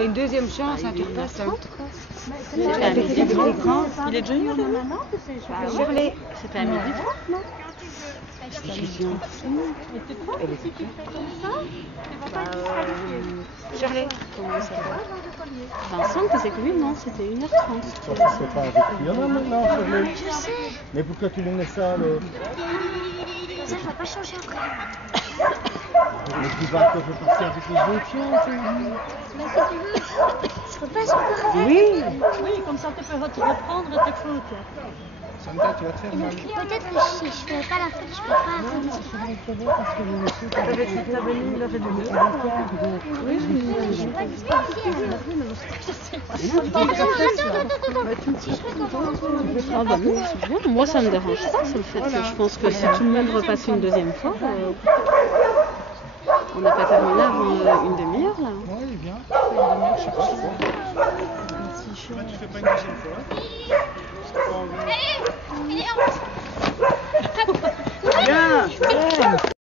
T'as une deuxième chance, hein, tu repasses. C'était à midi 30. Il est déjà venu là? Shirley. C'était à midi 30, non? Shirley. Comment ça va? Vincent, tu sais que lui, non, c'était 1h30. Ça c'est pas avec lui. Non, maintenant, Shirley. Je sais. Mais pourquoi tu lui mets ça alors? Ça, je vais pas changer après. Mais tu vas encore repartir avec les autres chances. Mais si tu veux, je repasse encore avec. Oui. Oui, comme ça tu peux reprendre tes fautes. Samantha, tu vas te faire mal. Peut-être que si je fais pas la faute, je peux pas revenir. Avec ta venue, il aurait dû le Oui, Je suis pas distanciée. Si je fais comment? Ah bah non, c'est bien. Moi ça me dérange pas, ça me fait. Je pense que si tout le monde repasse une deuxième fois, on n'a pas terminé avant une demi-heure là. Oui, bien. Une demi-heure, je sais pas. Toi, tu fais pas une deuxième fois. Allez, il est en Bien.